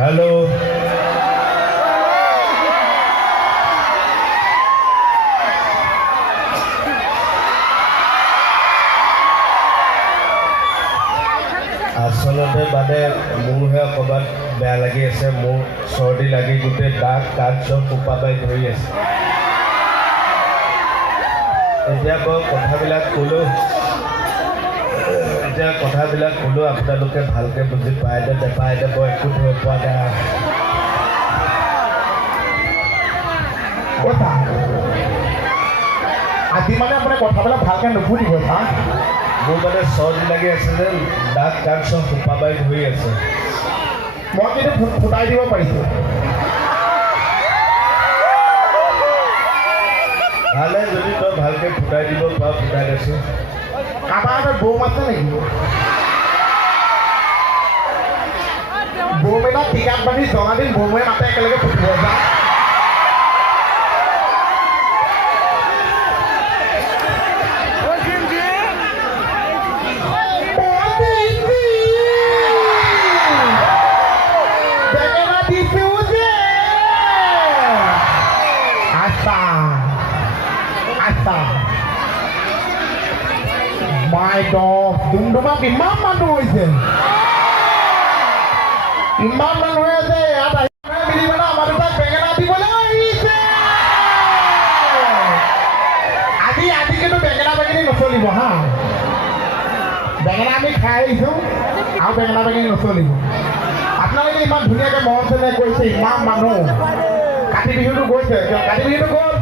Hello आसलते बादे मोरहे अकबात बेया लगी आछे मोर सर्दी लगी गोटे दाग काट सब कोपा पाई धरि आछे एतिया कथाबिलाक कलो कथाबिलाक कलो आपनालोके भालके बुझि पाय दे नेपाय दे बर एकु धर पोৱা নাই কথা আজি মানে আপুনি কথাবিলাক ভালকে নুশুনিব হা मोर माने सर्दी लगी आछे जे दाग काट सब कोपा पाई धरि आछे মই কিন্তু ফুটাই দিব পাৰিছোঁ ভালে যদি তই ভালকে ফুটাই দিব পাৰ ফুটাই দেছো আমাৰ বৌ আছে নেকি বৌ মেলা টিকাত বান্ধি জনা দিন বৌমে মাতে একেলগে ফুটিব যা My God, dumduma imam manu hoise. Imam manu hoise, ada bili bana amar ta bengena dibole hoise. Adi ke to bengena bagini nocolibo ha. Bengena ami khai aisu, aru bengena bagini nocolibo. Apnaloke iman dhuniya ke mon sene koise imam manu. Kati bihu to goise, kati bihu to gol.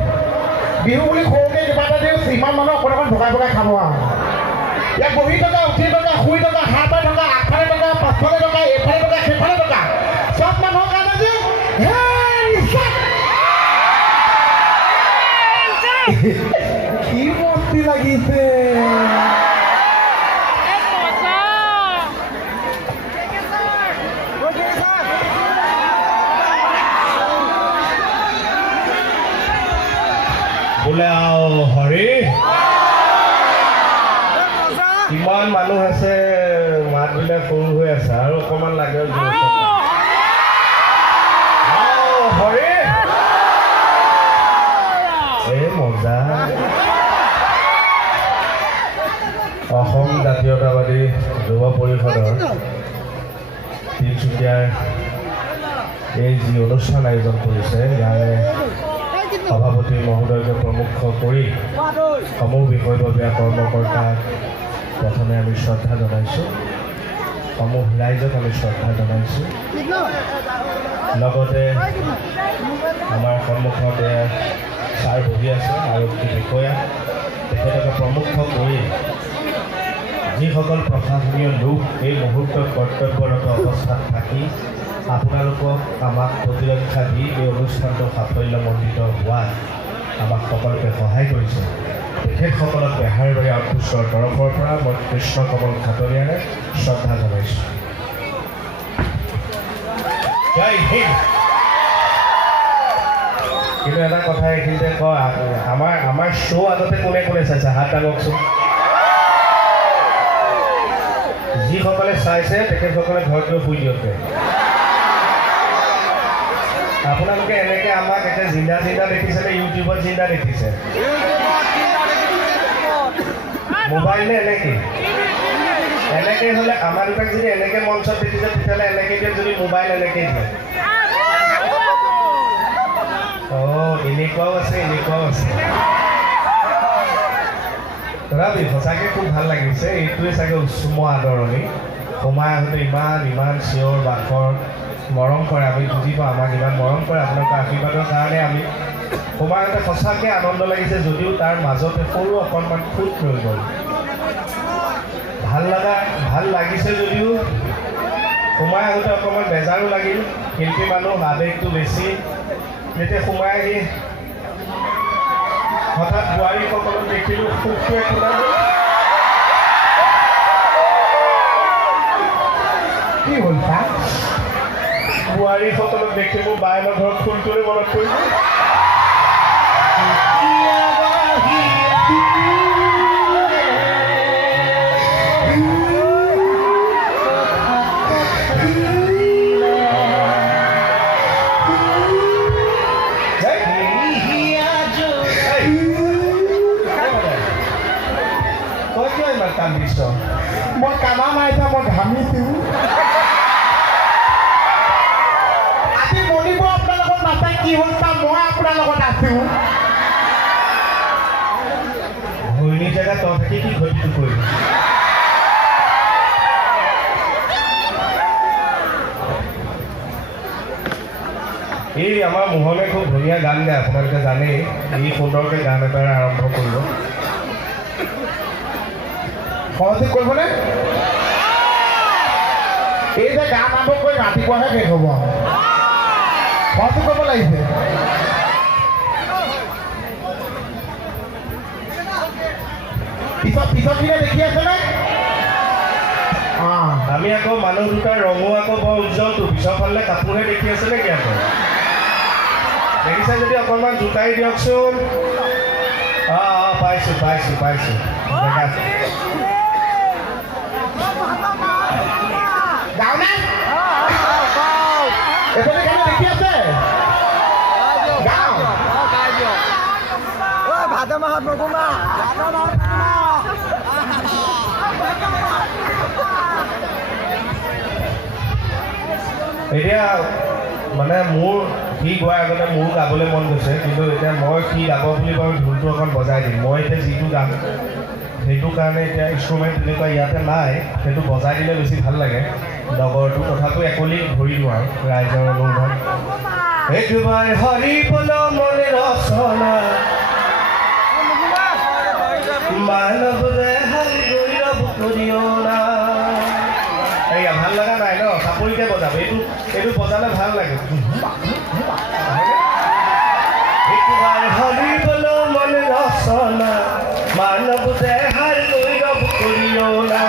Bihu boli khoke kiba ta diu imam manu okon bhokai bhokai khabo a. या बही टका उठी टका हुई टका हाथ टका आखरे टका पाछले टका एफाले टका सेफाले टका सब मानुर কাৰণে যে কি মস্তি লাগিছে बोले आओ हरि किमान मानुह আছে মাত বিলে সৰু হৈ আছে আৰু অকমান লাগে হৰি এই মজা অসম জাতীয়তাবাদী যুৱ পৰিষদৰ তিনিচুকীয়াৰ এই যি অনুষ্ঠান আয়োজন কৰিছে ইয়াৰে সভাপতি মহোদয়কে প্ৰমুখ কৰি সমূহ বিষয়ববীয়া কৰ্মকৰ্তাক प्रथमे आम श्रद्धा जनाइছোঁ समूह राइजक आम श्रद्धा जनाइছোঁ लगते आमार सम्मुखत सार बहि आछे आरक्षी বিষয়া तेखेतक प्रमुख करि जिসকল प्रशासनीय लोक এই মুহূৰ্তত কৰ্তব্যৰত অৱস্থাত থাকি আপোনালোকক আমাক প্ৰতিৰক্ষা দি এই অনুষ্ঠানটো সাফল্যমণ্ডিত হোৱাত আমাক সকলোকে সহায় কৰিছে তেখেতসকলক বেহাৰবাৰী আউটপোষ্টৰ তৰফৰ পৰা মই কৃষ্ণ কমল খাটৰীয়াৰে শ্ৰদ্ধা জনাইছোঁ জয় হিন্দ। কিন্তু এটা কথা এইখিনিতে কয় আমাৰ শ্ব' আগতে কোনে কোনে চাইছে হাত দাঙকচোন। যিসকলে চাইছে তেখেতসকলে ঘৰত গৈ শুই দিয়ক। আপোনালোকে এনেকৈ আমাক এতিয়া জিন্দা দেখিছেনে ইউটিউবত জিন্দা দেখিছে? মোবাইলে এনেকৈ হ'লে আমাৰ দুটাক যদি এনেকৈ মঞ্চত দেখিছে তেতিয়াহ'লে এনেকৈ দিয়ে, যদি মোবাইল এনেকৈ দিয়ে। এনেকুৱাও আছে। তথাপি সঁচাকৈ খুব ভাল লাগিছে। এইটোৱে চাগে উচ্চম আদৰণি। সোমাই আহোঁতে ইমান চিঞৰ বাখৰ মৰম কৰে, আমি বুজি পাওঁ আমাক ইমান মৰম কৰে। আপোনালোকৰ আশীৰ্বাদৰ কাৰণে আমি সোমাই আহোঁতে সঁচাকৈ আনন্দ লাগিছে, যদিও তাৰ মাজতে সৰু অকণমান খুঁত ৰৈ গ'ল। ভাল লাগিছে যদিও সোমাই আহোঁতে অকণমান বেজাৰো লাগিল। শিল্পী মানুহ আৱেগটো বেছি। যেতিয়া সোমাই আহি হঠাৎ বোৱাৰীসকলক দেখিলোঁ, সুখটোৱে কোলাল। কি হ'ল তাত? বোৱাৰীসকলক দেখি মোৰ বায়েকৰ ঘৰত ফুলটোৰে মনত পৰিল। মই কামা মাৰিছা, মই ঘামিছোঁ। আজি মনিব আপোনাৰ লগত নাচাই কি হ'ল তা মই আপোনাৰ লগত আছোঁ। ঘূৰ্ণি জেগা তই থাকি কি ঘটিটো কৰিম? এই আমাৰ মোহনে খুব ধুনীয়া গান গায়, আপোনালোকে জানেই। ই সুন্দৰকৈ গান এটাৰে আৰম্ভ কৰিব। সহযোগ কৰিবনে? এই যে গান আৰম্ভ কৰি ৰাতিপুৱাহে শেষ হ'ব। সহযোগ কৰিব লাগিছে। পিছতখিনিয়ে দেখি আছেনে? আমি আকৌ মানুহ দুটাৰ ৰঙো আকৌ বৰ উজ্জ্বলটো। পিছৰফালে কাপোৰহে দেখি আছে নেকি? আকৌ দেখিছে যদি অকণমান জোকাৰি দিয়কচোন। পাইছোঁ। গাঁওনে এইফালে কেনে দেখি আছে? গাঁও ভাদ মাহত নকমা। এতিয়া মানে মোৰ সি গোৱাৰ আগতে মোৰো গাবলৈ মন গৈছে, কিন্তু এতিয়া মই সি গাব বুলি বাৰু ঢোলটো অকণ বজাই দিম। মই এতিয়া যিটো গাম সেইটো কাৰণে এতিয়া ইনষ্ট্ৰুমেণ্ট তেনেকুৱা ইয়াতে নাই, সেইটো বজাই দিলে বেছি ভাল লাগে লগৰটো। তথাপিও একলি ধৰি দিওঁ আৰু ৰাইজৰ অনুৰোধ। একবাৰ হৰি বল মনে ৰচনা মানৱ ৰেহাই গৌৰৱ কৰিঅনা। এয়া ভাল লগা নাই ন? চাপৰিতে বজাব। এইটো বজালে ভাল লাগে। একবাৰ হৰি বল মনে ৰচনা মানৱ ৰেহাই গৌৰৱ কৰিঅনা।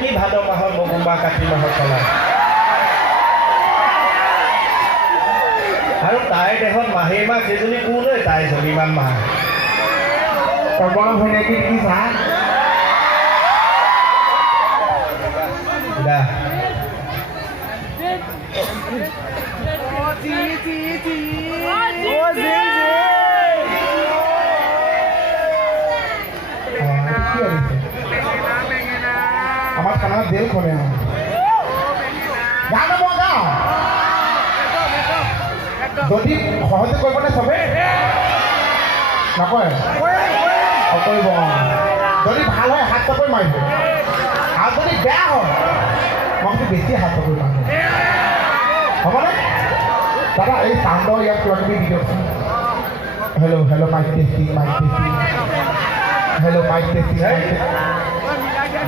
কি ভাদ মাহত মগুমা কাতি মাহত চলায় আৰু তাইৰ দেহত মাহী মাহ সেইজনী কোন হয়? তাইজনী ইমান মাহ কমল ভৈনেকি কি চাহ আমার খানা দেল করে গান গাও যদি সহজে করবনে সবে নকয় কৰিব যদি ভাল হয় হাত চাপৰি মাৰিব আৰু যদি বেয়া হয় মই বেছি হাত চাপৰি মাৰিব হ'বনে দাদা এই চাউণ্ডৰ ইয়াত কিবা কিবি দি দিয়কচোন hello' hello' mike testing hello' mike testing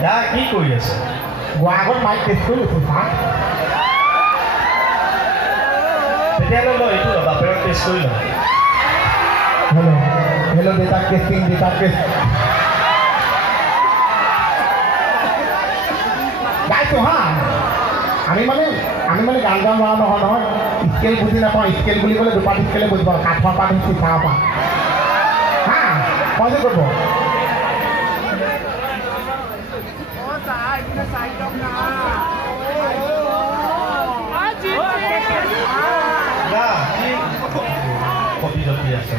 দা কি কৰি আছে গোৱা আগত মাইক টেষ্ট কৰি লৈছোঁ চাওঁ তেতিয়াহ'লে মই এইটো বাপেৰক টেষ্ট কৰি লওঁ হেল্ল' ডেটা টেষ্টিং গাইছোঁ হা আমি মানে গান গান নোৱাৰা নহয় স্কেল বুজি নাপাওঁ স্কেল বুলি ক'লে দুপাত স্কেলে বুজি পাওঁ কাঠৰ পাত চিচাৰ পাত হা সহজে কৰিব কপি আছে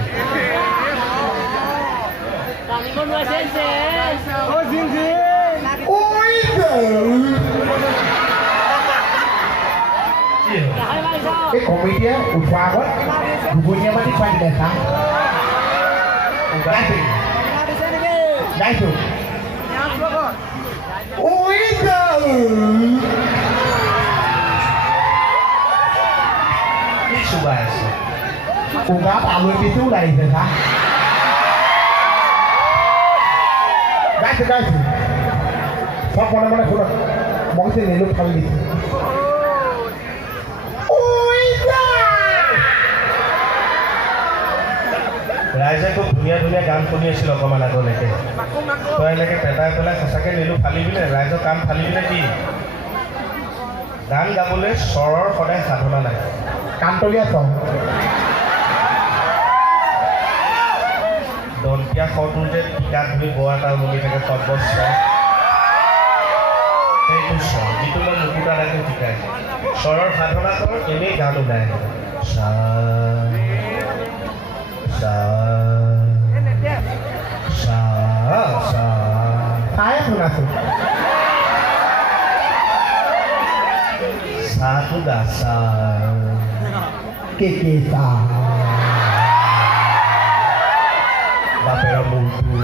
এই কমিটিয়ে উঠোৱাৰ আগত দুবনীয়া মাটি খুৱাই দিলে চা গাইছোঁ কি চুবাই আছে উগাত আলু পিছো ওলাইছে চা গাইছোঁ চব মনে মনে শুনক মই যে নেলো ফালি দিছোঁ ৰাইজে খুব ধুনীয়া ধুনীয়া গান শুনি আছিল অকণমান আগলৈকে তই এনেকৈ পেটাই পেলাই সঁচাকৈ নিলো ফালিবিনে ৰাইজৰ কাণ ফালিবিনে কি গান গাবলৈ স্বৰৰ সদায় সাধনা লাগে কাণতলীয়া চং দন্তীয়া স্বৰটোৰ যে টিকা ধৰি বৰ এটা উমলি থাকে সৰ্বস্ব সেইটো স্বৰ যিটো মই মুকুতা ৰাখি শিকাইছোঁ স্বৰৰ সাধনা কৰ এনেই গান ওলাই চাই শুনাছোঁ চাহটো গা কে চা বাপেৰৰ মূৰটো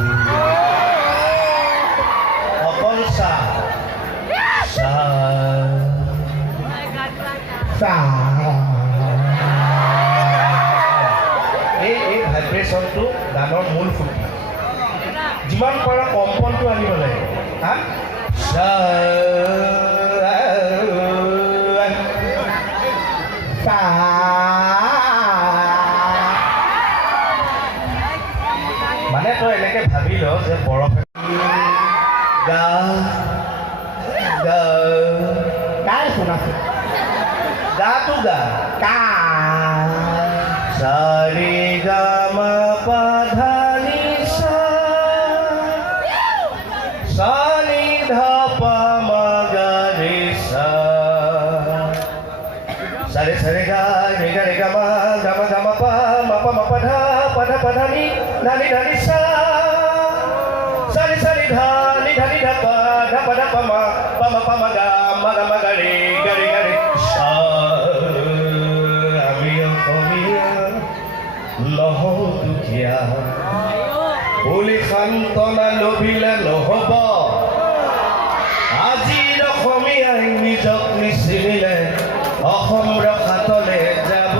অকল এই ভাইব্ৰেশ্যনটো গানৰ মূল ফুটি যিমান পাৰা কম্পনটো আনিব লাগে হা মানে তই এনেকৈ ভাবি ল যে বৰফ গাই শুনাছোঁ গাটো গা চাৰি গা মা পা ধা নি সা নি ধা পা মা গা ৰে সা সারে সারে গা রে গা মা পা ধা নি সা সারি সারি ধা নি ধা পা মা গা মা রে সা আমি অসমীয়া নহওঁ দুখীয়া বুলি সান্তনা লভিলে নহ'ব আজিৰ অসমীয়াই নিজক নিচিনিলে অসম ৰখাতলৈ যাব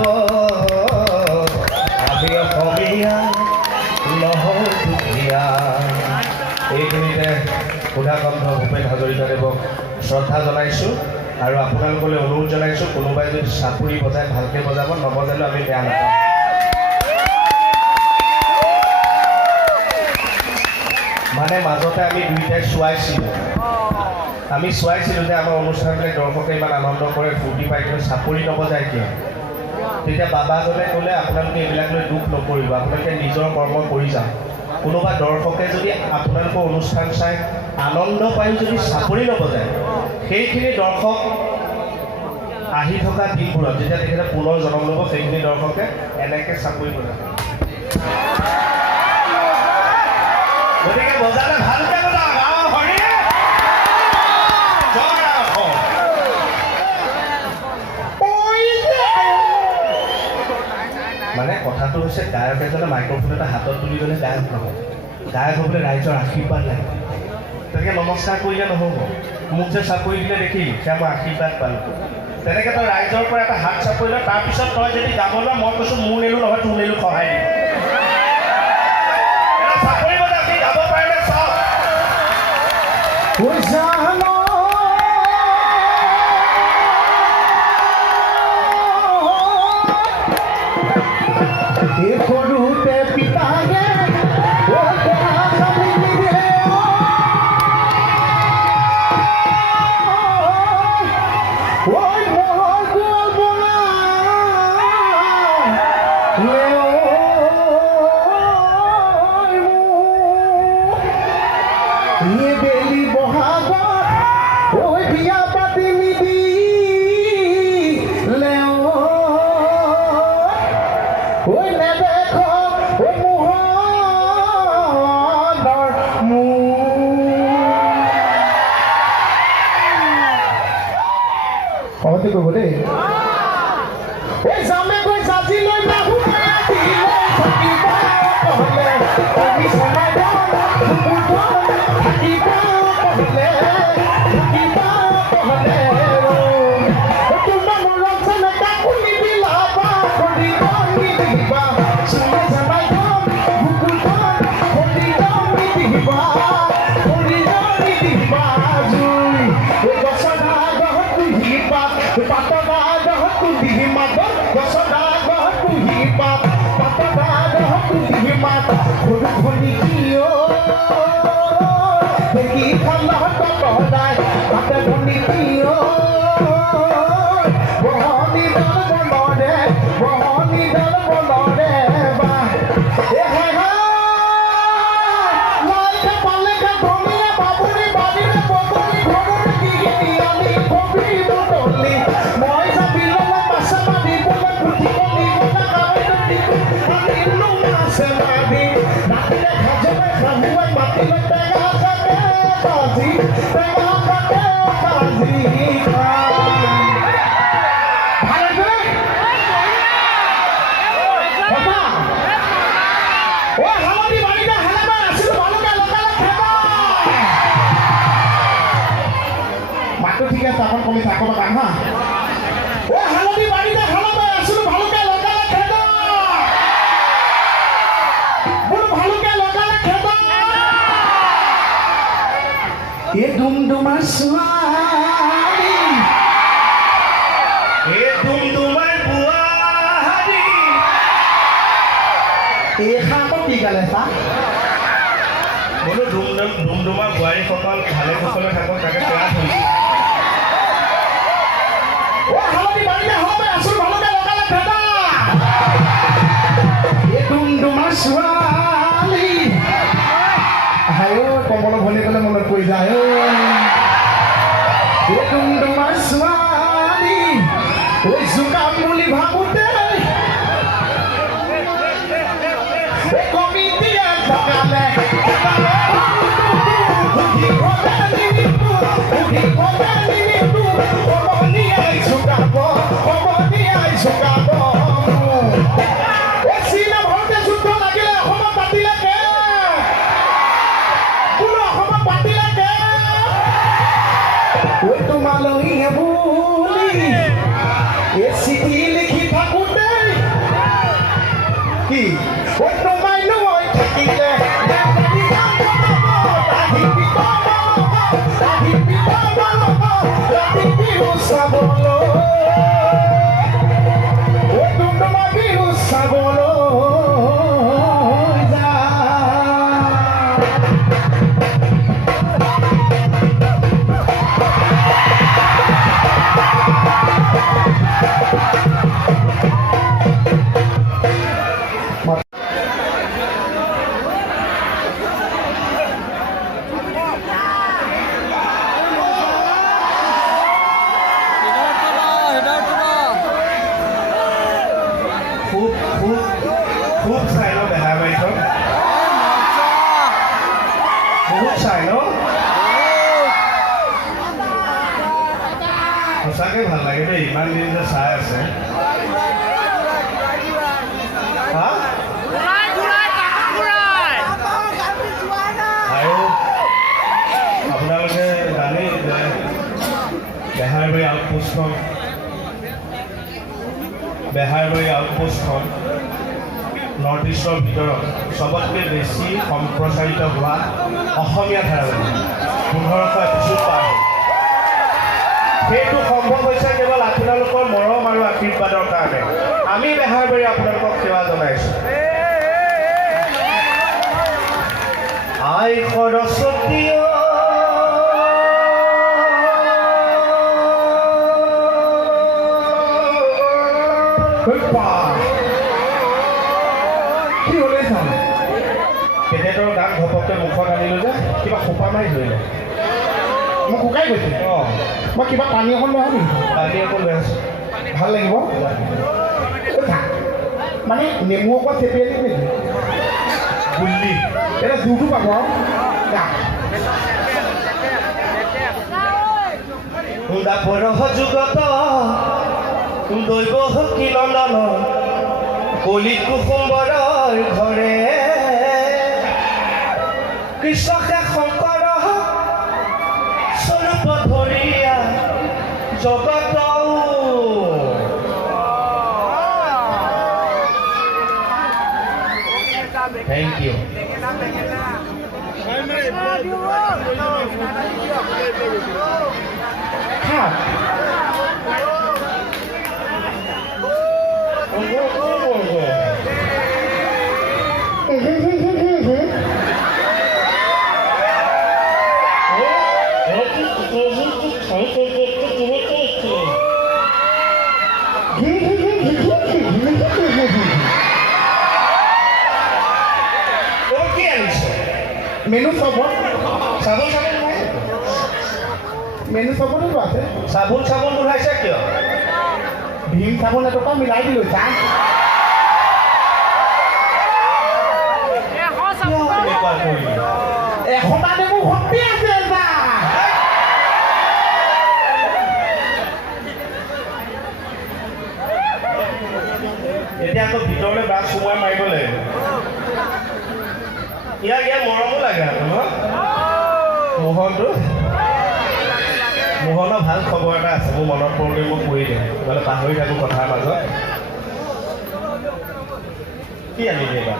আমি অসমীয়া নহওঁ দুখীয়া এইখিনিতে সুধাকণ্ঠ ভূপেন হাজৰিকাদেৱক শ্ৰদ্ধা জনাইছোঁ আৰু আপোনালোকলৈ অনুৰোধ জনাইছোঁ কোনোবাই যদি চাপৰি বজাই ভালকৈ বজাব নবজালেও আমি বেয়া নাপাওঁ মানে মাজতে আমি দুইটাই চোৱাইছিলোঁ যে আমাৰ অনুষ্ঠানবিলাক দৰ্শকে ইমান আনন্দ কৰে ফূৰ্তি পাই কিন্তু চাপৰি নবজায় কিয় তেতিয়া বাবাজনে ক'লে আপোনালোকে এইবিলাক লৈ দুখ নকৰিব আপোনালোকে নিজৰ কৰ্ম কৰি যাওক কোনোবা দৰ্শকে যদি আপোনালোকৰ অনুষ্ঠান চাই আনন্দ পাই যদি চাপৰি নবজায় সেইখিনি দৰ্শক আহি থকা দিনবোৰত যেতিয়া তেখেতে পুনৰ জন্ম ল'ব সেইখিনি দৰ্শকে এনেকৈ চাপৰি বজায় গতিকে বজালে ভালকৈ বজাওক মানে কথাটো হৈছে গায়ক এজনে মাইক্ৰফোন এটা হাতত তুলি গ'লে গায়ক নহয় গায়ক হ'বলৈ ৰাইজৰ আশীৰ্বাদ লাগে তেনেকৈ নমস্কাৰ কৰিলে নহ'ব মোক যে চাপৰি দিলে দেখি সেয়া মই আশীৰ্বাদ পালোঁ তেনেকৈ তই ৰাইজৰ পৰা এটা হাত চাপৰি লওঁ তাৰপিছত তই যদি গাবলৈ মই কৈছোঁ মোৰ নেলোঁ নহয় তোৰ নেলোঁ সহায় দিম চাপৰি মানে আপুনি গাব পাৰিলে চাওক সৰুতে পিতায়ে বেলি বহাগত ঐ বিয়া পাতি নিদি ঐ নেদেখ ঐ মোহনৰ সহতে কৰিব দেই ঐ যামে গৈ জাজি লৈ বাহু মাতটো ঠিক আছে এখন কমি থাকো না হা ও হালদি বাড়িতে হালবে আসলে ভালুকে লগালে খেদ বড় ভালুকে লগালে খেদ এ ডুমডুমার সুয়ারি এ ডুমডুমার বুয়ারি এ খাপত কি গালে সা বোলো ডুমডুমা বোৱাৰীসকল ভালে কুশলে থাকক তাকে প্ৰয়াস হৈছে ও হালদি বাড়িতে হালবে আসলে ভালুকে লগালে খেদ এ ডুমডুমার সুয়ারি হায়ো কমল ভনি গলে মনত পৰি যায় ও ডুমডুমাৰ ছোৱালী ঐ জোকাম বুলি ভাবোতে কমিটিয়ে ঠকালে চিঠি লিখি থাকোতে কি তোমায় নয় থাকিলে খুব চাই ন বেহা বাইকত বহুত চাই ন সঁচাকৈ ভাল লাগে দেই ইমান দিন যে চাই আছে আউটপোষ্টখন বেহাৰবাৰী আউটপোষ্টখন নৰ্থ ইষ্টৰ ভিতৰত চবতকৈ বেছি সম্প্ৰচাৰিত হোৱা অসমীয়া ধাৰাবাহিক 1500 এপিছ'ড পাৰ হ'ল। সেইটো সম্ভৱ হৈছে কেৱল আপোনালোকৰ মৰম আৰু আশীৰ্বাদৰ কাৰণে। আমি বেহাৰবাৰী আপোনালোকক সেৱা জনাইছোঁ। আই সৰস্বতী কি হ'লে চাম তেখেতৰ গান ঘপককৈ মুখত আনিলোঁ যে কিবা খোপা মাৰি ধৰিলে। মোক শুকাই গৈছে। অঁ, মই কিবা পানী অকণ লৈ আহোঁ নেকি? পানী অকণ লৈ আছোঁ। ভাল লাগিব মানে নেমু অকণ চেপি আনিম নেকি? গুল্লি এতিয়া জোৰটো পাব আৰু দাপৰ যুগত দৈৱ শক্তি নন্দন কলিত কুসুম্বৰৰ ঘৰে কৃষ্ণকে শংকৰ স্বৰূপ ধৰিয়া জগত থেংক ইউ। মেনু চবত চাবোন চাবোন নাই মেনু চবতো আছে। চাবোন চাবোন ওলাইছে কিয়? ভীম চাবোন এটকা মিলাই দিলোঁ চা। এশটা নেমু ভৰ্তি আছে চা। এতিয়া আকৌ ভিতৰলৈ ব্ৰাছ সোমোৱাই মাৰিব লাগিব। ইয়াক মৰমো লাগে আকৌ ন মোহনটো। মোহনৰ ভাল খবৰ এটা আছে, মোৰ মনত পৰোঁতে মই কৈ দিম, নহ'লে পাহৰি থাকোঁ কথাৰ মাজত। কি আনিবি এইবাৰ?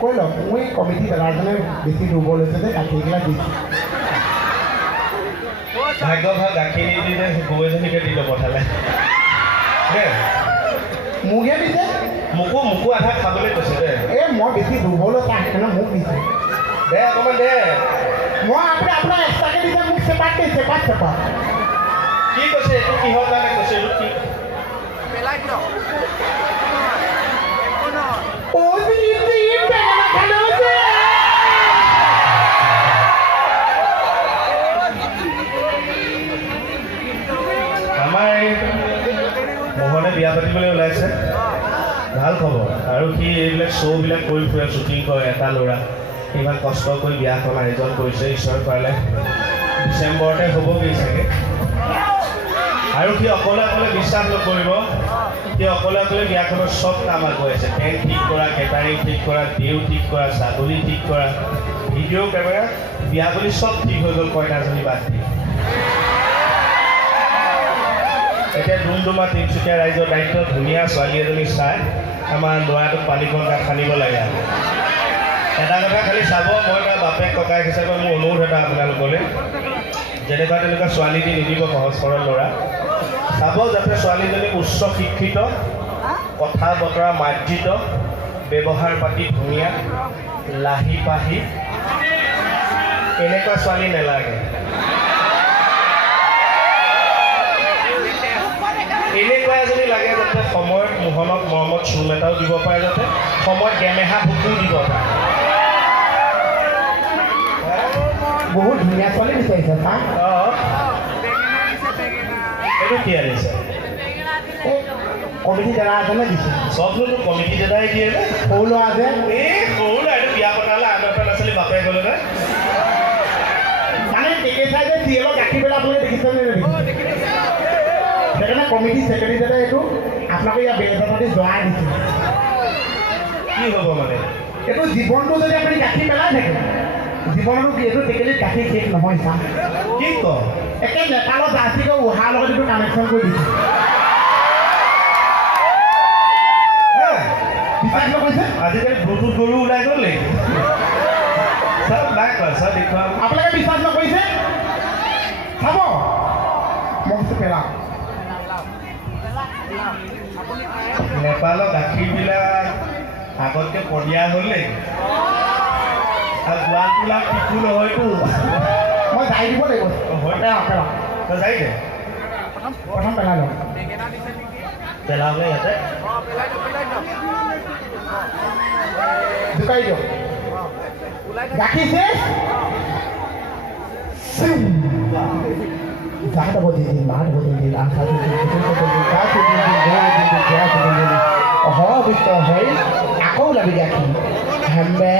কৈ লওক মই কমিটি দাদাজনে বেছি দুৰ্বল হৈছে যে গাখীৰগিলা দিছোঁ। ভাগ্য ভাল গাখীৰ নিদি যে গৰু এজনীকে দিলোঁ পঠালে দেই। মোকহে দিছে। মোকো আধা খাবলৈ কৈছে দে। এই মই বেছি দুৰ্বল হৈছে সেইকাৰণে মোক দিছে। দে অকণমান দে। মই আপোনাৰ এক্সট্ৰাকৈ দিছে মোক চেপাত দে চেপাত। কি কৈছে এইটো কিহৰ কাৰণে কৈছে? এইটো কি আমাৰ এই মোহনে বিয়া পাতিবলৈ ওলাইছে, ভাল খবৰ। আৰু সি এইবিলাক শ্ব'বিলাক কৰি ফুৰে, শ্বুটিং কৰে। এটা ল'ৰা ইমান কষ্ট কৰি বিয়াখন আয়োজন কৰিছে, ঈশ্বৰ কৰালে ডিচেম্বৰতে হ'বগৈ চাগে। আৰু সি অকলে বিশ্বাস নকৰিব, সি অকলে বিয়াখনৰ চব কাম আগুৱাই আছে। টেণ্ট ঠিক কৰা, কেটাৰিং ঠিক কৰা, দেউ ঠিক কৰা, ছাগলী ঠিক কৰা, ভিডিঅ' কেমেৰা, বিয়া বুলি চব ঠিক হৈ গ'ল কইনাজনী বাদ দি। এতিয়া ডুমডুমা তিনিচুকীয়া ৰাইজৰ দায়িত্ব ধুনীয়া ছোৱালী এজনী চাই আমাৰ ল'ৰাটোক পানীকণ গাত খান্দিব লাগে। এটা কথা খালি চাব, মই তাৰ বাপেক ককায়েক হিচাপে মোৰ অনুৰোধ এটা আপোনালোকলৈ, যেনেকুৱা তেনেকুৱা ছোৱালী দি নিদিব সহজ সৰল ল'ৰা। চাব যাতে ছোৱালীজনী উচ্চ শিক্ষিত, কথা বতৰা মাৰ্জিত, ব্যৱহাৰ পাতি ধুনীয়া, লাহি পাহি, এনেকুৱা ছোৱালী নেলাগে। এনেকুৱা এজনী লাগে যাতে সময়ত মোহনক মৰমত চুম এটাও দিব পাৰে, যাতে সময়ত গেমেহা ভুকু দিব পাৰে। বহুত ধুনীয়া ছোৱালী বিচাৰিছে তাক। অঁ, এইটো কি আনিছে? কমিটি দাদাজনে দিছে। চবনো কমিটি দাদাই দিয়ে নে? সৰু ল'ৰা যে এই সৰু ল'ৰা, এইটো বিয়া পতালে আন এটা ল'ৰা ছোৱালী বাপে গ'লে নে? মানে টিকে চাই যে চিৰিয়েলৰ গাখীৰ পেলাই আপুনি দেখিছেনে নেদেখিছে? সেইকাৰণে কমিটি ছেক্ৰেটাৰী দাদাই এইটো আপোনালোকে ইয়াৰ বেলেগ এটা জনাই দিছে। কি হ'ব মানে? এইটো জীৱনটো যদি আপুনি গাখীৰ পেলাই থাকে, জীৱনটো এইটো টেকেলিত গাখীৰ শেষ নহয় চা। কি ক? একে নেপালৰ জাৰ্চিকে উহাৰ লগত এইটো কানেকশ্যন কৰি দিছোঁ বিশ্বাস নকৰিছে আজিকালি ব্লুটুথ গৰু ওলাই গ'ল নেকি চব নাই কোৱা চব দেখুৱাম আপোনালোকে বিশ্বাস নকৰিছে চাব মই পেলাম নেপালৰ গাখীৰবিলাক আগতকৈ পনীয়া হ'ল নেকি আৰু গোৱালটোলাক পিঠু নহয়তো মই যাই দিব লাগিব পেলাম তই যাই দে প্ৰথম পেলাই লওঁ পেলাওঁগে ইয়াতে জোকাৰি দিয়ক গাখীৰ শেষ জাত হ'ব দিন মাত হ'ব দিন আশা অহবিষ্ট হৈ আকৌ ওলাবি গাখীৰ হেম্বে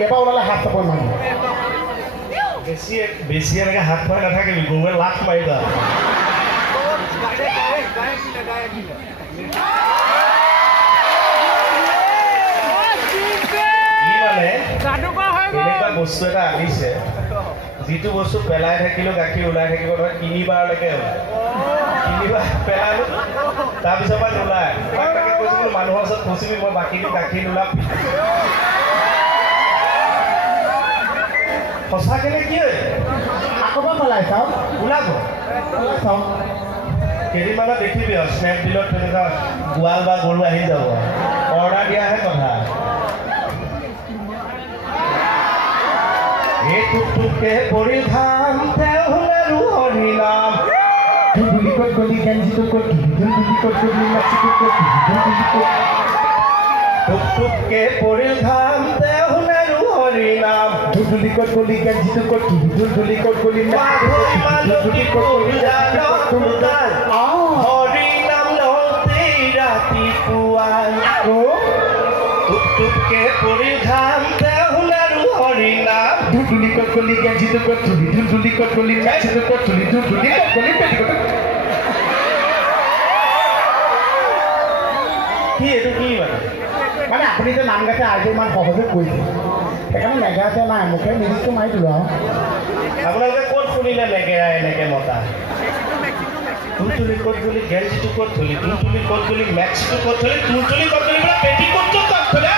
কেইবা ওলালে হাত চাপৰ মানুহ বেছি এনেকৈ হাত মাৰি নাথাকিবি গৰুৱে লাখ মাৰিবা এনেকুৱা বস্তু এটা আনিছে যিটো বস্তু পেলাই থাকিলেও গাখীৰ ওলাই থাকিব নহয় তিনিবাৰলৈকে তিনিবাৰ পেলালোঁ তাৰপিছৰ পৰা নোলায় তাকে কৈছিলোঁ মানুহৰ ওচৰত ফচিবি মই বাকীটো গাখীৰ নোলাম সঁচাকৈ নে কি আকৌ পৰা পেলাই চাওক ওলাব চাওক কেইদিনমানত দেখিবি আৰু স্নেপডিলত তেনেকুৱা গোৱাল বা গৰু আহি যাব অৰ্ডাৰ দিয়াহে কথা এই টুকটুকে পৰিধান তেওঁ হৰি নাম ধুলিকত গলি গেঞ্জিটো ক'ত ধুলিকত গলি নাচিটো ক'ত টুকটুকে পৰিধান তেওঁ হৰি নাম ধুলিকত গলি গেঞ্জিটো ক'ত ধুলিকত গলি হৰি নাম লওঁতে ৰাতিপুৱা আকৌ টুকটুকে পৰিধান তেওঁ হৰি নাম ধুলিকত গলি গেঞ্জিটো ক'ত ধুলিকত গলি নাচিটো ক'ত ধুলিকত গলি পেটিকত কি এইটো কি মানে আপুনি যে নাম গাইছে আজি ইমান সহজে কৰিছে সেইকাৰণে নেগাইছে নাই মুখে মিউজিকটো মাৰি দিলোঁ আৰু আপোনালোকে ক'ত শুনিলে নেগেৰা এনেকৈ মতা তুলতুলি ক'ত গলি গেঞ্জিটো ক'ত থলি তুলতুলি ক'ত গলি মেক্সিটো ক'ত থলি তুলতুলি ক'ত গলি বোলে পেটিকোটটো ক'ত থলে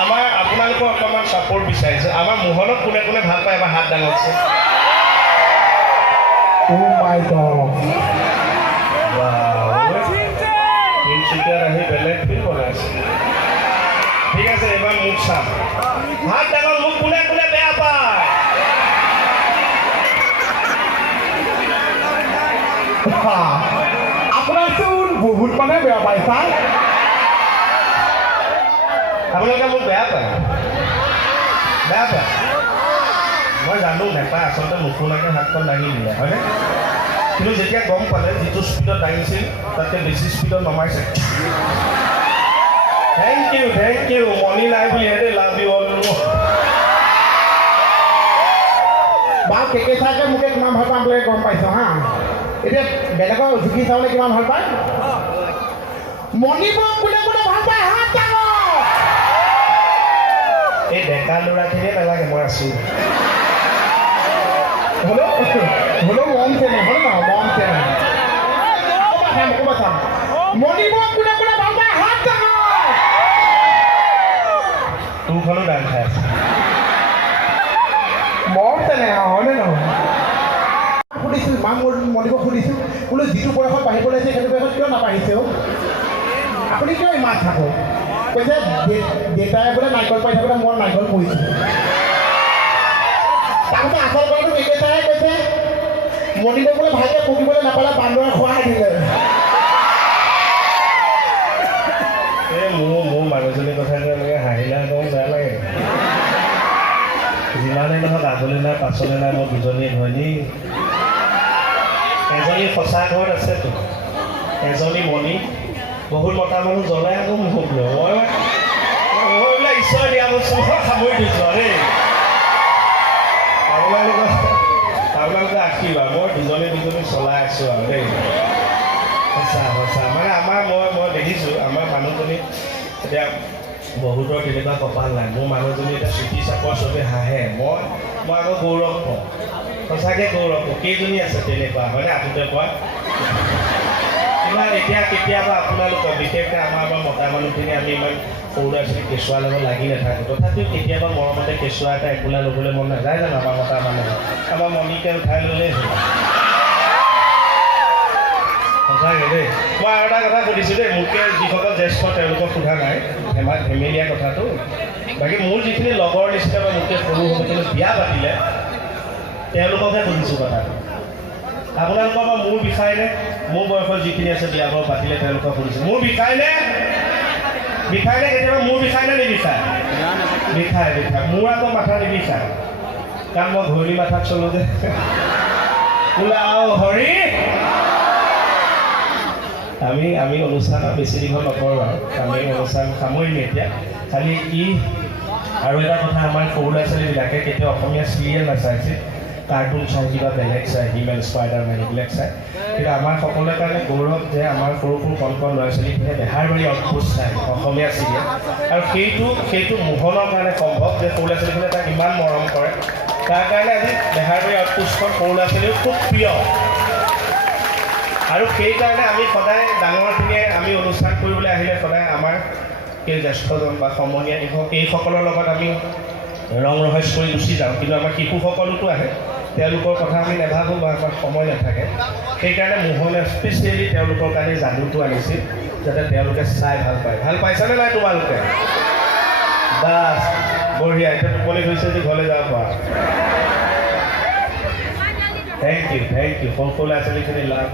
আমাৰ আপোনালোকৰ অকণমান ছাপোৰ্ট বিচাৰিছে আমাৰ মোহনত কোনে কোনে ভাল পায় এবাৰ হাত ডাঙৰছে Oh my God! তিনিচুকীয়াত আহি বেলেগ ফিল্ম বনাইছে ঠিক আছে এইবাৰ মোক চাম হাত ডাঙৰ মোক কোনে কোনে বেয়া পায় আপোনাৰচোন বহুত মানে বেয়া পায় ছাৰ আপোনালোকে মোক বেয়া পায় মই জানো নেপায় আচলতে নুশুনাকৈ হাতখন দাঙি দিলে হয়নে কিন্তু যেতিয়া গম পালে যিটো স্পীডত দাঙিছিল তাতকৈ বেছি স্পীডত নমাইছে থেংক ইউ মনি নাই বুলি হেৰি লাভ ইউ অল বাৰু কেকে চাইকে মোকে কিমান ভাল পাম বুলি গম পাইছ হা এতিয়া বেলেগৰ জুখি চাবলৈ কিমান ভাল পায় মণিপুৰ কোনে কোনে ভাল পায় হাত ডাঙৰ এই ডেকা ল'ৰাখিনিয়ে নালাগে মই আছোঁ হ'লেও মৰম চেনে হয় ন মৰম চেনে ক'বা চাম মণিপুৰ কোনে কোনে ভাল পায় হাত ডাঙৰ তোৰখনো ডাঙ খাই আছে মৰম চেনে হয়নে নহয় সুধিছোঁ ইমান মণিপুৰক সুধিছোঁ বোলো যিটো বয়সত বাঢ়িব লাগিছে সেইটো বয়সত কিয় নাবাঢ়িছে আপুনি কিয় ইমান থাকোঁ কৈছে দেউতাই বোলে নাৰিকল পাই থাকোঁতে মই নাৰিকল পৰিছোঁ তাৰপিছত আচল কথাটো দেউতাই কৈছে মণিপুৰক বোলে ভালকৈ পকিবলৈ নাপালে বান্দৰে খোৱাই দিলে এই মোৰ মানুহজনীৰ কথা এনেকৈ হাঁহিলে একদম বেয়া লাগে যিমানেই নহওক আগলৈ নাই পাছলৈ নাই মই দুজনী ধনী এজনী সঁচা ঘৰত আছেতো এজনী মণি বহুত মতা মানুহ জ্বলাই আকৌ মুখক লৈ মই বোলে ঈশ্বৰ দিয়া বস্তু সামৰি দিছোঁ আৰু দেই আপোনালোকে আশীৰ্বাদ মই দুজনী চলাই আছোঁ আৰু দেই সঁচা সঁচা মানে আমাৰ মই দেখিছোঁ আমাৰ মানুহজনী এতিয়া বহুতৰ তেনেকুৱা কপাল নাই মোৰ মানুহজনী এতিয়া চুটি চাপৰ চবেই হাঁহে মই আকৌ গৌৰৱ কওঁ সঁচাকৈ গৌৰৱ কওঁ কেইজনী আছে তেনেকুৱা হয়নে আঁতোতে কোৱা ইমান এতিয়া কেতিয়াবা আপোনালোকৰ বিশেষকৈ আমাৰ মতা মানুহখিনি আমি ইমান সৰু ল'ৰা ছোৱালী কেঁচুৱা লগত লাগি নাথাকোঁ তথাপিও কেতিয়াবা মৰমতে কেঁচুৱা এটা একোলা ল'বলৈ মন নাযায় জানো আমাৰ মতা মানুহ আমাৰ মণিকে উঠাই ল'লেই হ'ল সঁচাকৈ দেই মই আৰু এটা কথা সুধিছোঁ দেই মোতকৈ যিসকল জ্যেষ্ঠ তেওঁলোকক সোধা নাই ধেমেলীয়া কথাটো বাকী মোৰ যিখিনি লগৰ নিচিনা বা মোতকৈ সৰু হ'ব কিন্তু বিয়া পাতিলে তেওঁলোককহে সুধিছোঁ কথাটো আপোনালোকৰ বা মোৰ বিষায়নে মোৰ বয়সৰ যিখিনি আছে বিয়া বাৰু পাতিলে তেওঁলোকক সুধিছোঁ মোৰ বিষায়নে কেতিয়াবা মোৰ বিষায়নে নিবিষায় বিষায় মোৰ আকৌ মাথা নিবিষায় কাৰণ মই ঘূৰণি মাথাত চলোঁ যে বোলে আৰু হৰি আমি অনুষ্ঠান বেছি দীঘল নকৰোঁ আৰু আমি অনুষ্ঠান সামৰিম এতিয়া খালি আৰু এটা কথা আমাৰ সৰু ল'ৰা ছোৱালীবিলাকে কেতিয়াও অসমীয়া চিৰিয়েল নাচাইছিল কাৰ্টুন চাই কিবা বেলেগ চাই হিমেন স্পাইডাৰমেন এইবিলাক চাই কিন্তু আমাৰ সকলোৰে কাৰণে গৌৰৱ যে আমাৰ সৰু কণ ল'ৰা ছোৱালীখিনিয়ে বেহাৰবাৰী আউটপোষ্ট চাই অসমীয়া চিৰিয়েল আৰু সেইটো মোহনৰ কাৰণে সম্ভৱ যে সৰু ল'ৰা ছোৱালীখিনিয়ে তাক ইমান মৰম কৰে তাৰ কাৰণে আজি বেহাৰবাৰী আউটপোষ্টখন সৰু ল'ৰা ছোৱালীও খুব প্ৰিয় আৰু সেইকাৰণে আমি সদায় ডাঙৰখিনিয়ে আমি অনুষ্ঠান কৰিবলৈ আহিলে সদায় আমাৰ সেই জ্যেষ্ঠজন বা সমনীয়া এইসকলৰ লগত আমি ৰং ৰহস্য কৰি গুচি যাওঁ কিন্তু আমাৰ শিশুসকলোতো আহে তেওঁলোকৰ কথা আমি নাভাবোঁ বা আমাৰ সময় নাথাকে সেইকাৰণে মোহনে স্পেচিয়েলি তেওঁলোকৰ কাৰণে যাদুটো আনিছিল যাতে তেওঁলোকে চাই ভাল পাইছানে নাই তোমালোকে বাছ বঢ়িয়া এতিয়া টোপনি হৈছে যে ঘৰলৈ যাব পাৰা থেংক ইউ সৰু ল'ৰা ছোৱালীখিনি লাভ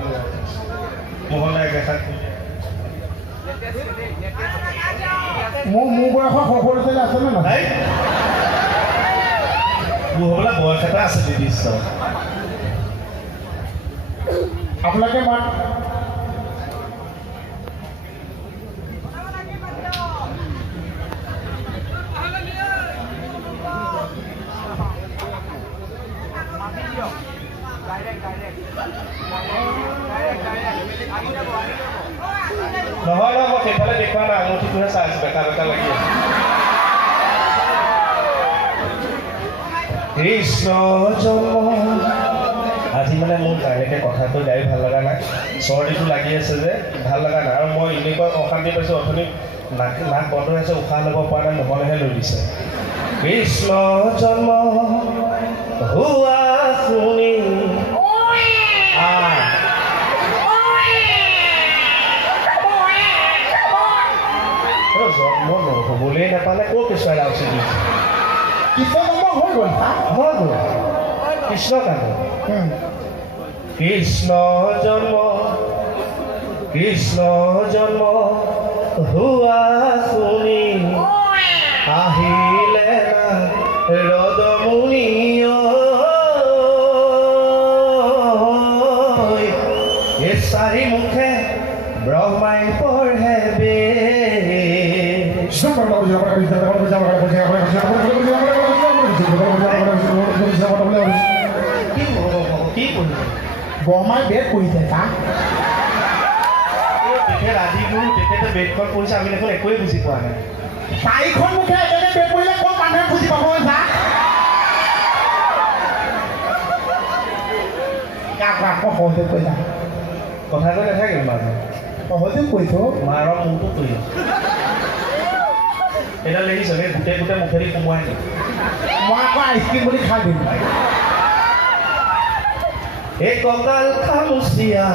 মোহনে দেখাত মোৰ বয়সৰ সৰু ল'ৰা ছোৱালী আছেনে নাই মোৰ হ'বলৈ বয়স এটা আছে নিৰ্দিষ্ট আপোনালোকে মাত নহয় মই সেইফালে দেখুওৱা নাই আঙুঠিটোহে চাই আছোঁ বেকা লাগি আছে কৃষ্ণ জন্ম আজি মানে মোৰ ডাইৰেক্টে কথাটো গাই ভাল লগা নাই চৰ্দিটো লাগি আছে যে ভাল লগা নাই আৰু মই এনেকুৱা অশান্তি পাইছোঁ অথনি নাক বন্ধ হৈ আছে উশাহ ল'ব পৰা নাই মোহনেহে লৈ দিছে কৃষ্ণ জন্ম হোৱা শুনি জন্ম নহ'বলৈ নাপালে ক'ৰ কেঁচুৱাই ৰাউচি দিছে কৃষ্ণ জন্ম হৈ গ'ল কৃষ্ণ কান্দে কৃষ্ণ জন্ম হোৱা শুনি আহিলে ৰদমুনি এই চাৰি মুখে ব্ৰহ্মাই পঢ়ে বে বৰমাই বেদ পঢ়িছে তাক তেখেত আদিগুৰু তেখেতে বেদখন পঢ়িছে আমি দেখোন একোৱেই বুজি পোৱা নাই চাৰিখন মুখে একেবাৰে বেদ পঢ়িলে ক'ত মানুহে বুজি পাব তাক আকৌ সহযোগ কৰিছা কথা কৈ নাথাকে মানুহ সহযোগ কৰিছোঁ মাৰৰ মূৰটো কৰি এডাল দেখিছ সেই গোটেই মুখেদি সোমোৱাই দিয়ে মই আকৌ আইচক্ৰীম বুলি খাই দিম এই কঁকাল খামুচিয়া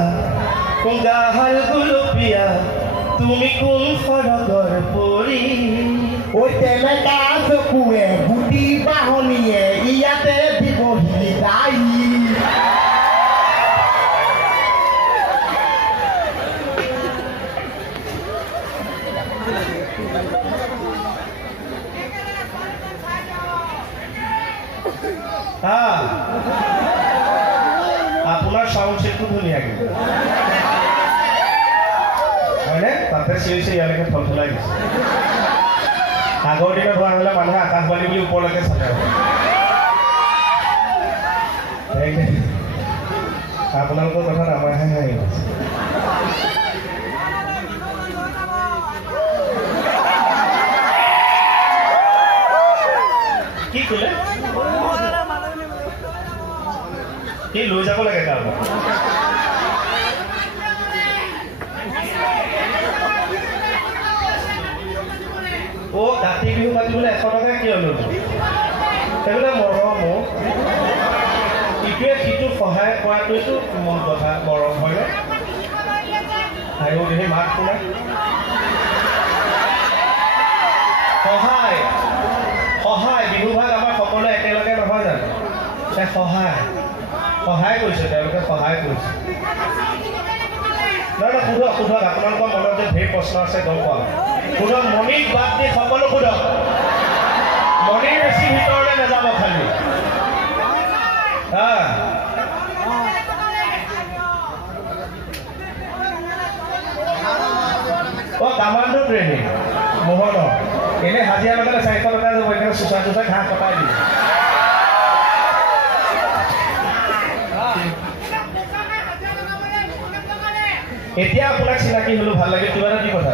গাহাল গুলপীয়া তুমি কোন সৰগৰ পৰি ঐ তেনেকা চকুৱে গুটি বাহনীয়ে ইয়াতে দিবহি দায়ী আপোনাৰ চাউণ্ড চেটটো ধুনীয়াকৈ হয়নে তাতে চিঞৰিছে ইয়ালৈকে থলথলাই গৈছে আগৰ দিনত হোৱা হ'লে মানুহে আকাশবাণী বুলি ওপৰলৈকে চালে আপোনালোকৰ কথাত আমাৰহে হাঁহি আছে কি ক'লে কি লৈ যাব লাগে কাৰোবাক কাতি বিহু পাতিবলৈ 100 টকা কিয় ল'লো সেইবিলাক মৰম ইটোৱে সিটোক সহায় কৰাটোৱেতো মন কথা মৰম হয়নে আৰু সেই মাত শুনা সহায় বিহু ভাগ আমাৰ সকলোৱে একেলগে নহয় জানো সহায় কৰিছে তেওঁলোকে সহায় কৰিছে নহয় সোধক আপোনালোকৰ মনত যে ঢেৰ প্ৰশ্ন আছে গম পাওঁ সোধক মণিক বাদ দি সকলো সোধক মণিৰ বেছি ভিতৰলৈ নাযাব খালি কামাণ্ডো ট্ৰেইনিং মোহনৰ এনেই হাজিৰা লগালে 400 টকা যাব এনে চোচা ঘাঁহ কটাই দিয়ে এতিয়া আপোনাক চিনাকি হ'লো ভাল লাগে কিবা এটা কি কথা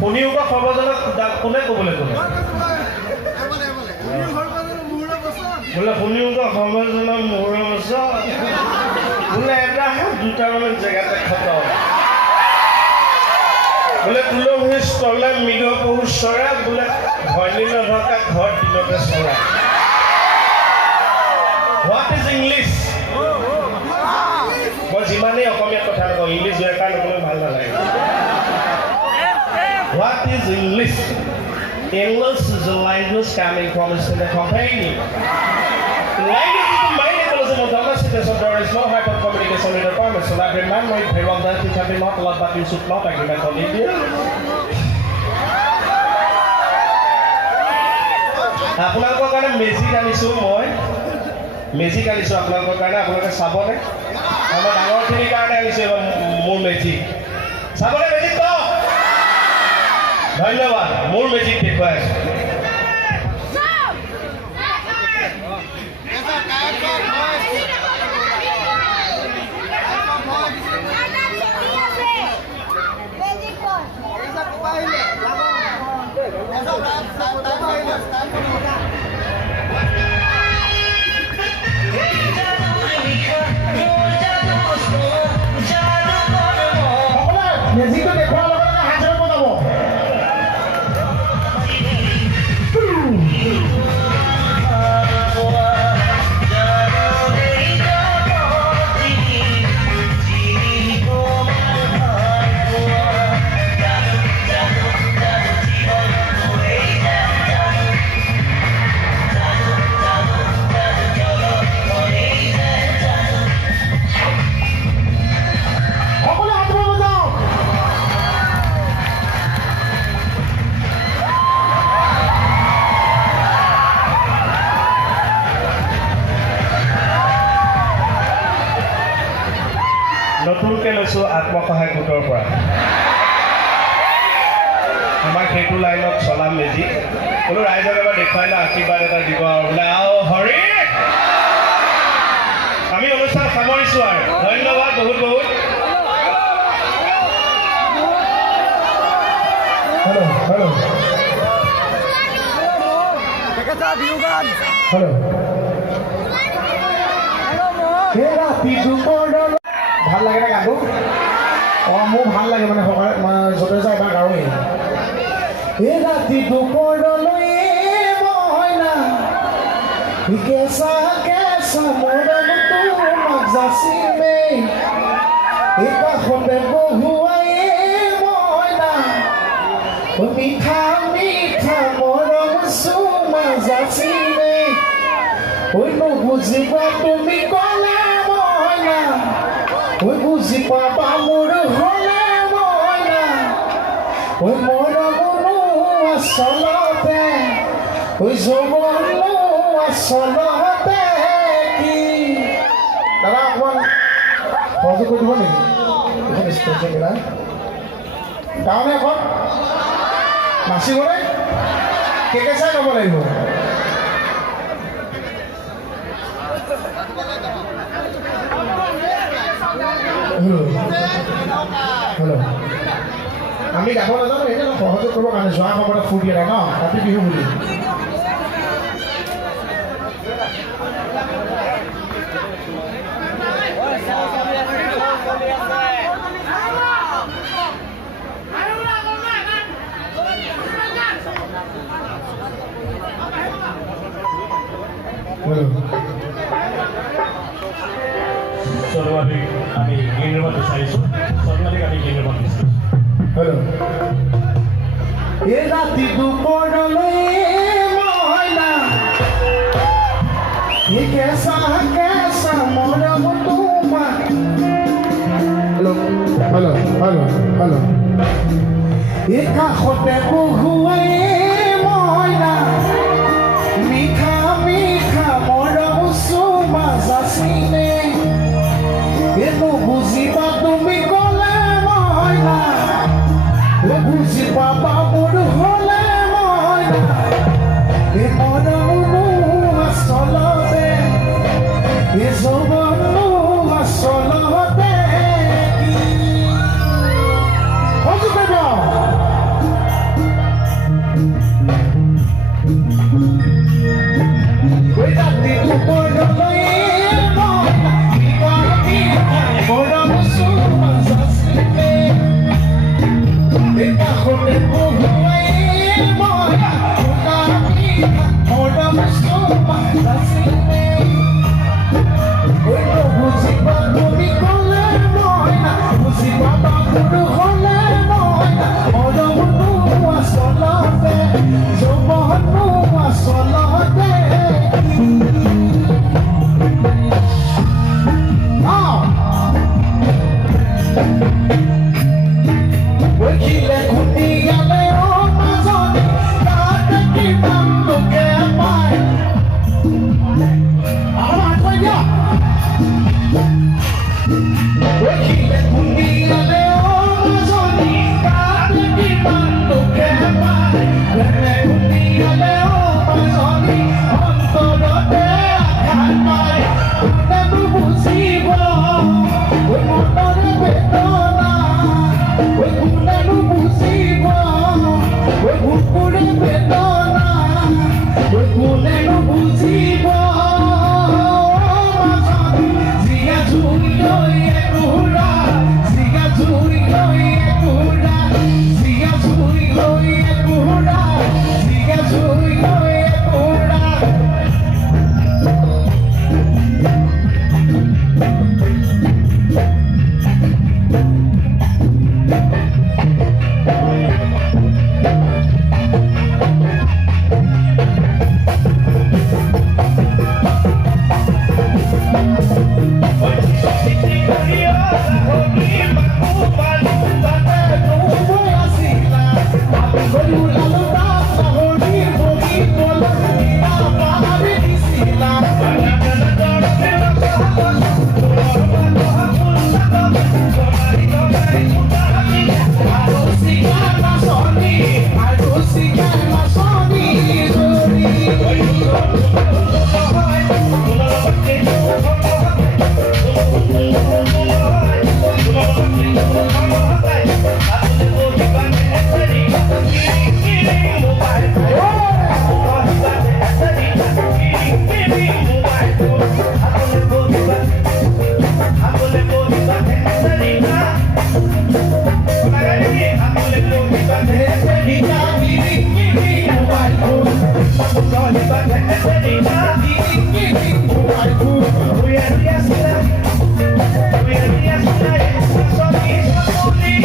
শুনিও বা সৰ্বজনক কোনে ক'বলৈ ক'লে বোলে শুনিও বা সৰ্বজনক মূৰৰ বছৰ বোলে এটা দুটামান জেগাতে খতম বোলে তুলসী তলে মৃগ পহু চৰা বোলে ঘনী নথকা ঘৰ দিনতে চৰা হোৱাট ইজ ইংলিছ মই যিমানেই অসমীয়াত কথা নকওঁ ইংলিছ ব্যাকৰণ নক'লে ভাল নালাগে what is English English is a language coming from a company. Language is the main mechanism of domestic, so there is no hyper communication with the farmers. So that remember it very well that you can be not a lot, but you should not agree on India. আপোনালোকৰ কাৰণে magic আনিছোঁ মই magic আনিছোঁ আপোনালোকৰ কাৰণে আপোনালোকে চাবনে আমাৰ ডাঙৰখিনিৰ কাৰণে আনিছোঁ এবাৰ মোৰ মেজিক চাবনে মেজিক তো ধন্যবাদ মোৰ মেজিক দেখুৱাই আছোঁ মেজিকটো দেখুৱাৰ লগে লগে হাত ধৰিব যাব নতুনকৈ লৈছোঁ আত্মসহায়ক গোটৰ পৰা আমাৰ সেইটো লাইনত চলাম মেজিক কোনো ৰাইজক এবাৰ দেখুৱাই না আশীৰ্বাদ এটা দিব আৰু বোলে আও হৰি আমি অনুষ্ঠান সামৰিছোঁ আৰু ধন্যবাদ বহুত বহুত হেল্ল' ভাল লাগে নে গানটো মোৰ ভাল লাগে মানে য'তে যায় এবাৰ গাঁৱে এই ৰাতি দুপৰলৈ মইনা কেঁচা কেঁচা মৰমটো যাচিমে এই কাষতে বহুৱাই মইনা মিঠা মিঠা মৰম চুমা যাচিমে ঐ নুবুজিবা তুমি ক'লে মইনা ঐ বুজি পাবা মোৰ হ'লে মইনা ওই মৰমনো আসলতে ওই যৌবনো আসলতে কি দাদা অকণমান সহযোগ কৰি দিব নেকি এখন ষ্টেজ একেবাৰে গাঁৱনে এখন নাচিবনে কেকে চাই ল'ব লাগিব হেল্ল' আমি গাব নাজানো এনে সহযোগ কৰিবৰ কাৰণে যোৱা সময়ত ফূৰ্তি এটা ন কাতি বিহু বুলি সৰ্বাধিক আমি গেইনেৰ বিচাৰিছোঁ সৰ্বাধিক আমি গেইনেৰ বিচাৰিছোঁ হেল্ল' এই ৰাতি দুপৰলৈ মইনা এই কেঁচা কেঁচা মৰম তোমাক হেল্ল' হেল্ল' হেল্ল' হেল্ল' এই কাষতে বহুৱাই মইনা মিঠা মিঠা মৰম চুমা যাচিলে এইটো বুজিবা তুমি ক'লে মইনা বুজি পাবা মোৰ হ'লে মইনা এই মৰমনো আচলতে এই যৌৱনো আচলতে কি সহযোগ কৰিব ওই ৰাতি দুপৰলৈ মৰম চুমা যাচিলে কাষতে বহুৱাই মইনা মৰম চুমা যাচিলে বুজিবা তুমি ক'লে মইনা বুজি পাবা মোৰ হ'লে মইনা মৰমনো আচলতে যৌৱনো আচলতে Wekile kuniale o mazoni Kata kitam luke apai Amat wajah Wekile kuniale o mazoni Kata kitam luke apai Wekile kuniale o mazoni Ontorote akan pai Una nubusibo Wekutore betona Wekuna nubusibo Wekukure betona Wekune nubusibo Siga zuri loi ekura Siga zuri loi ekura Siga zuri loi ekura Siga zuri loi ekura Só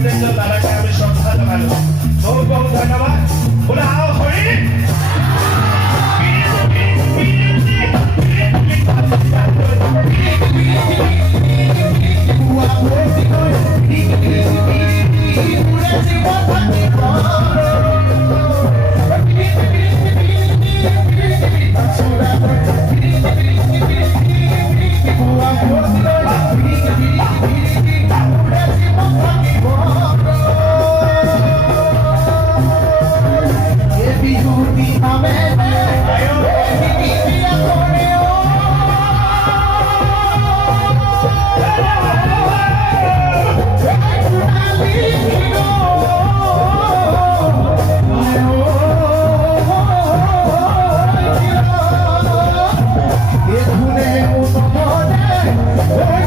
সৌন্দৰ্য দাদাকে আমি শ্ৰদ্ধা জনালোঁ বহুত বহুত ধন্যবাদ বোলে আও Hari Oh